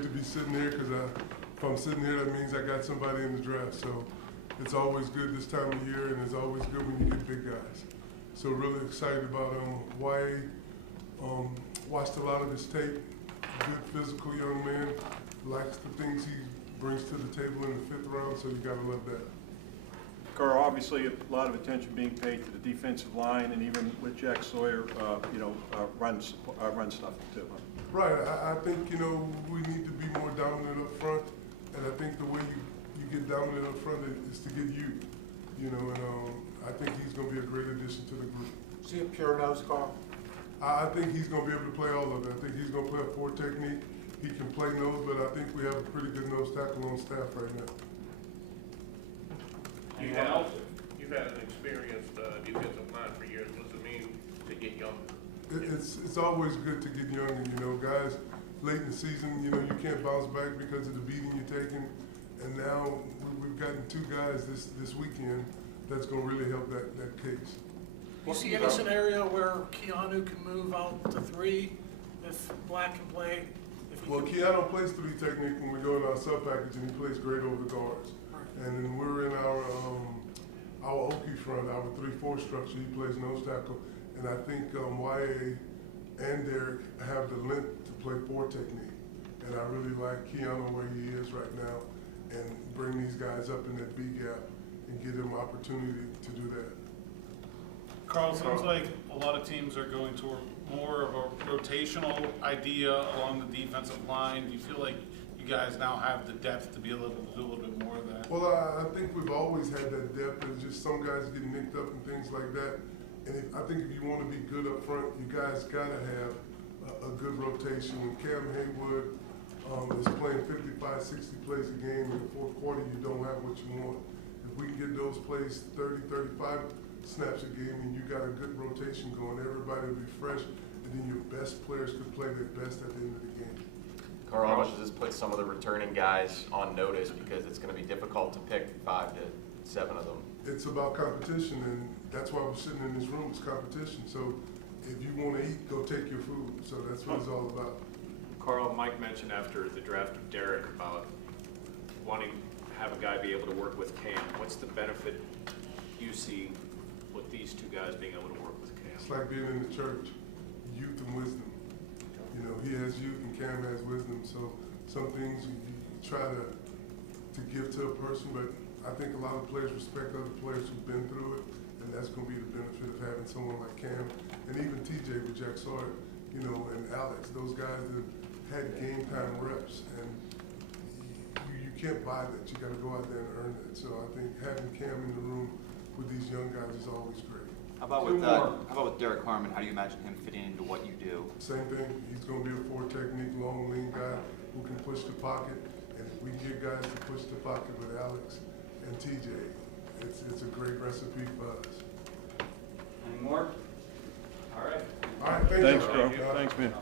great to be sitting here because if I'm sitting here, that means I got somebody in the draft. So it's always good this time of year, and it's always good when you get big guys. So really excited about Yahya. Watched a lot of his tape. Good physical young man. Likes the things he brings to the table in the 5th round, so you got to love that. Carl, obviously a lot of attention being paid to the defensive line, and even with Jack Sawyer, run stuff too. Right. I think, we need to be more dominant up front, and I think the way you get dominant up front is to get you. And I think he's going to be a great addition to the group. Is he a pure nose, Carl? I think he's going to be able to play all of it. I think he's going to play a 4 technique. He can play nose, but I think we have a pretty good nose tackle on staff right now. You've had an experienced defensive line for years. What does it mean to get younger? It's always good to get young, and guys late in the season, you can't bounce back because of the beating you're taking. And now we've gotten 2 guys this weekend that's going to really help that case. You see any scenario where Keanu can move out to 3 if Black can play? Well, Keanu plays 3 technique when we go in our sub package, and he plays great over the guards. And then we're in our Oki front, our 3-4 structure. He plays nose tackle, and I think Yahya and Derek have the length to play 4 technique. And I really like Keanu where he is right now, and bring these guys up in that B gap and give them opportunity to do that. Carl, it seems like a lot of teams are going toward more of a rotational idea along the defensive line. Do you feel like you guys now have the depth to be able to do a little bit more of that? Well, I think we've always had that depth. It's just some guys get nicked up and things like that. And I think if you want to be good up front, you guys got to have a good rotation. When Cam Haywood is playing 55, 60 plays a game in the 4th quarter, you don't have what you want. If we can get those plays 30, 35 snaps a game, and you got a good rotation going, everybody will be fresh, and then your best players could play their best at the end of the game. Carl, how much does this put some of the returning guys on notice because it's going to be difficult to pick 5 to 7 of them? It's about competition, and that's why we're sitting in this room. It's competition. So if you want to eat, go take your food. So that's what it's all about. Carl, Mike mentioned after the draft of Derek about wanting to have a guy be able to work with Cam. What's the benefit you see with these 2 guys being able to work with Cam? It's like being in the church, youth and wisdom. He has youth and Cam has wisdom. So some things you try to give to a person, but I think a lot of players respect other players who've been through it, and that's going to be the benefit of having someone like Cam and even TJ with Jack Sawyer, and Alex. Those guys that had game time reps, and you can't buy that. You got to go out there and earn that. So I think having Cam in the room with these young guys is always great. How about with Derek Harmon? How do you imagine him fitting into what you do? Same thing. He's going to be a 4 technique, long, lean guy who can push the pocket. And if we get guys to push the pocket with Alex and TJ, it's a great recipe for us. Any more? All right. All right. Thanks, Carl. Thanks, man.